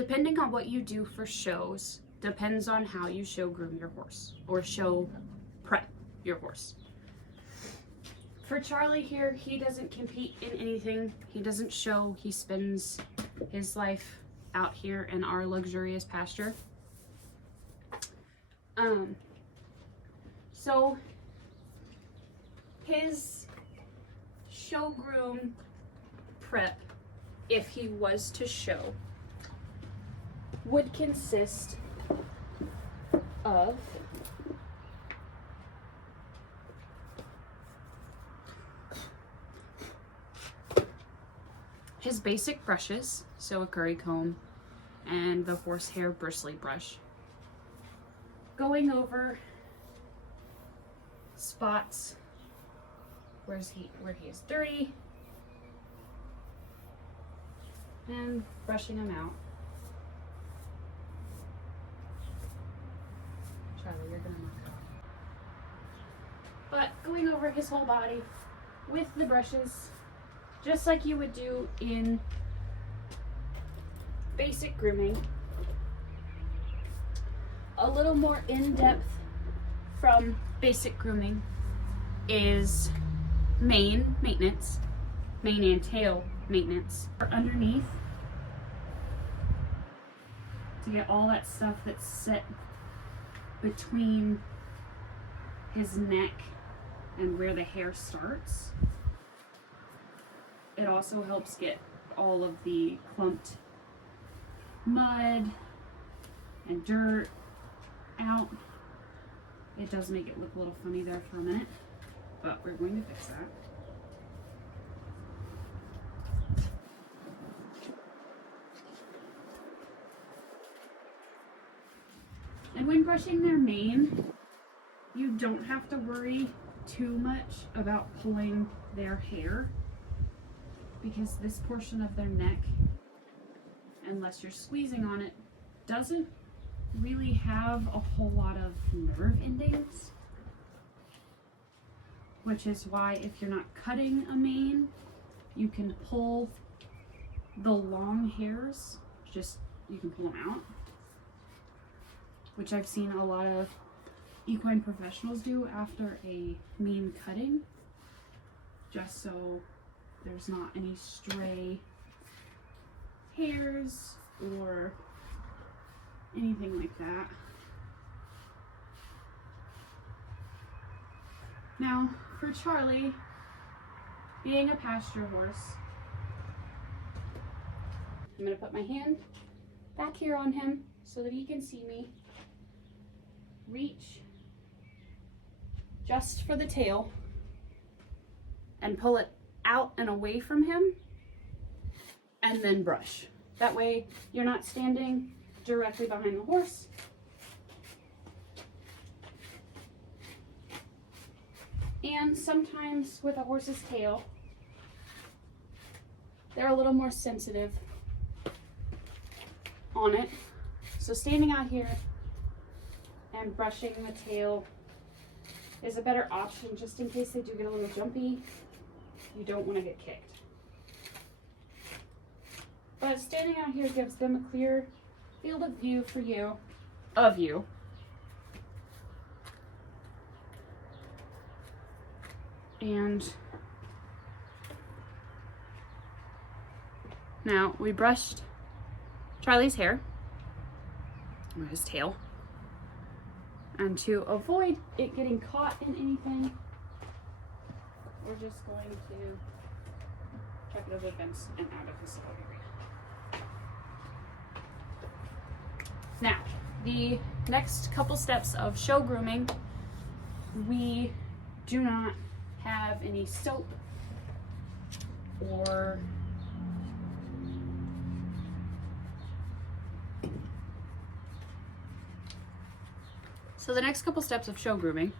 depending on what you do for shows, depends on how you show groom your horse or show prep your horse. For Charlie here, he doesn't compete in anything. He doesn't show. He spends his life out here in our luxurious pasture. So his show groom prep, if he was to show, would consist of his basic brushes, so a curry comb and the horsehair bristly brush, going over spots where he is dirty and brushing them out. Charlie, you're gonna knock it off. But going over his whole body with the brushes, just like you would do in basic grooming. A little more in-depth from basic grooming is mane maintenance, mane and tail maintenance. Underneath, to get all that stuff that's set between his neck and where the hair starts. It also helps get all of the clumped mud and dirt out. It does make it look a little funny there for a minute, but we're going to fix that. And when brushing their mane, you don't have to worry too much about pulling their hair, because this portion of their neck, unless you're squeezing on it, doesn't really have a whole lot of nerve endings, which is why if you're not cutting a mane, you can pull the long hairs, you can pull them out, which I've seen a lot of equine professionals do after a mane cutting, just so there's not any stray hairs or anything like that. Now, for Charlie, being a pasture horse, I'm going to put my hand back here on him so that he can see me. Reach just for the tail and pull it out and away from him, and then brush. That way you're not standing directly behind the horse. And sometimes with a horse's tail, they're a little more sensitive on it. So standing out here and brushing the tail is a better option, just in case they do get a little jumpy. You don't want to get kicked. But standing out here gives them a clear field of view for you, of you. And now we brushed Charlie's hair, or his tail. And to avoid it getting caught in anything, we're just going to check it over the fence and out of the side area. Now, the next couple steps of show grooming, we do not have any soap or so the next couple steps of show grooming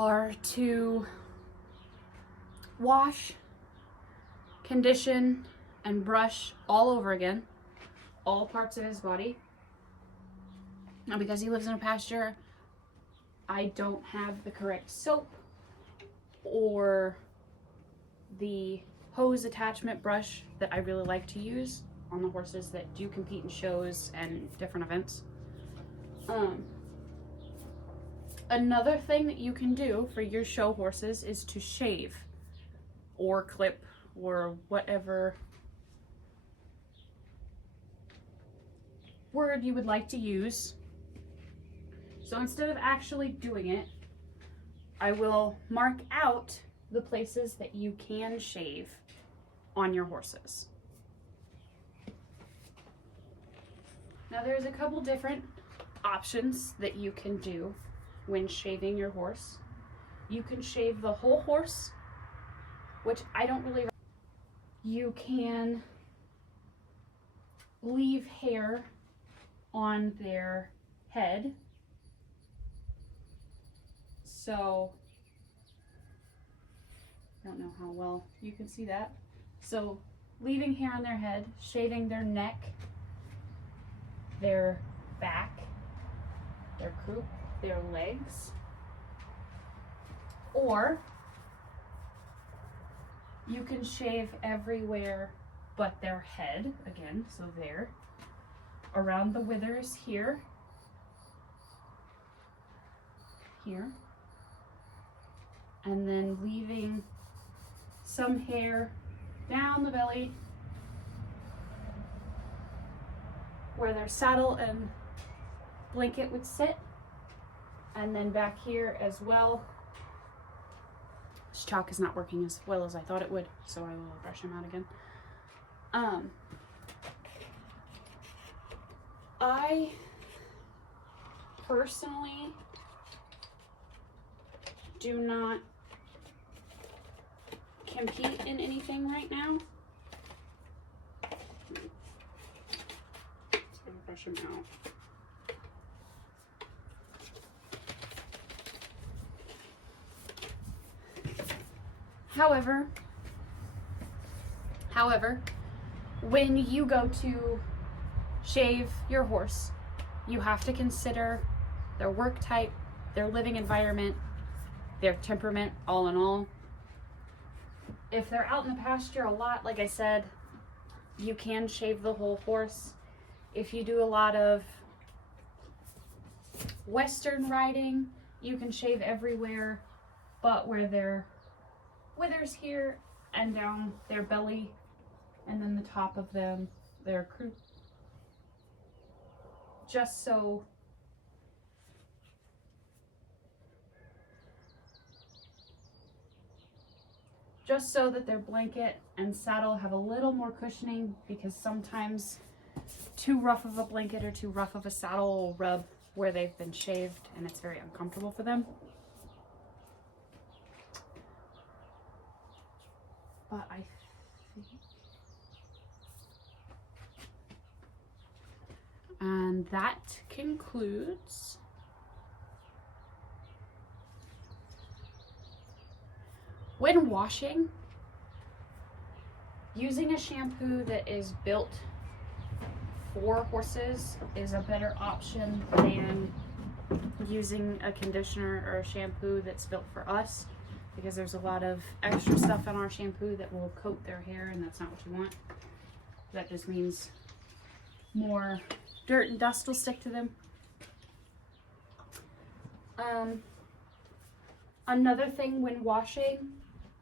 are to wash, condition, and brush all over again, all parts of his body. Now, because he lives in a pasture, I don't have the correct soap or the hose attachment brush that I really like to use on the horses that do compete in shows and different events. Another thing that you can do for your show horses is to shave or clip or whatever word you would like to use. So instead of actually doing it, I will mark out the places that you can shave on your horses. Now there's a couple different options that you can do when shaving your horse. You can shave the whole horse, which I don't really. You can leave hair on their head. So, I don't know how well you can see that. So, leaving hair on their head, shaving their neck, their back, their croup, their legs. Or, you can shave everywhere but their head, again, so there. Around the withers here. Here. And then leaving some hair down the belly where their saddle and blanket would sit, and then back here as well. This chalk is not working as well as I thought it would, so I will brush him out again. I personally do not compete in anything right now. Let's brush him out. However, when you go to shave your horse, you have to consider their work type, their living environment, their temperament, all in all. If they're out in the pasture a lot, like I said, you can shave the whole horse. If you do a lot of Western riding, you can shave everywhere but where their withers here and down their belly, and then the top of them, their croup. Just so that their blanket and saddle have a little more cushioning, because sometimes too rough of a blanket or too rough of a saddle will rub where they've been shaved, and it's very uncomfortable for them. But I think, and that concludes when washing. Using a shampoo that is built for horses is a better option than using a conditioner or a shampoo that's built for us, because there's a lot of extra stuff in our shampoo that will coat their hair, and that's not what you want. That just means more dirt and dust will stick to them. Another thing when washing,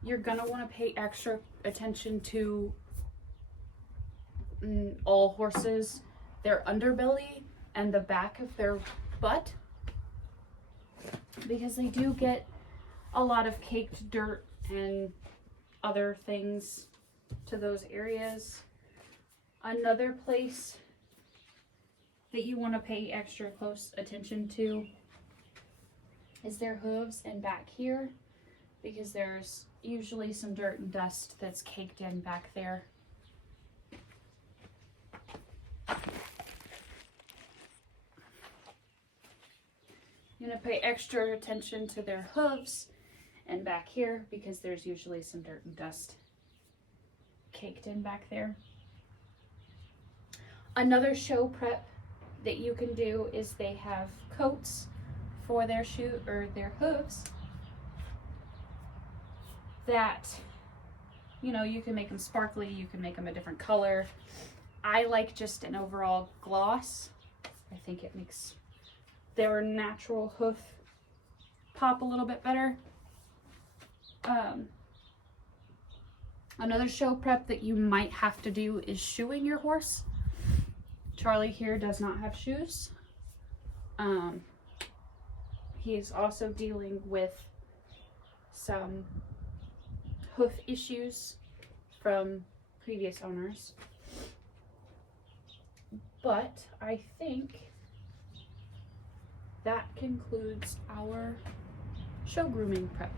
you're gonna want to pay extra attention to all horses, their underbelly and the back of their butt, because they do get a lot of caked dirt and other things to those areas. Another place that you want to pay extra close attention to is their hooves and back here, because there's usually some dirt and dust that's caked in back there. You're gonna pay extra attention to their hooves and back here because there's usually some dirt and dust caked in back there. Another show prep that you can do is they have coats for their shoe or their hooves that, you know, you can make them sparkly, you can make them a different color. I like just an overall gloss. I think it makes their natural hoof pop a little bit better. Another show prep that you might have to do is shoeing your horse. Charlie here does not have shoes. He is also dealing with some hoof issues from previous owners. But I think that concludes our show grooming prep.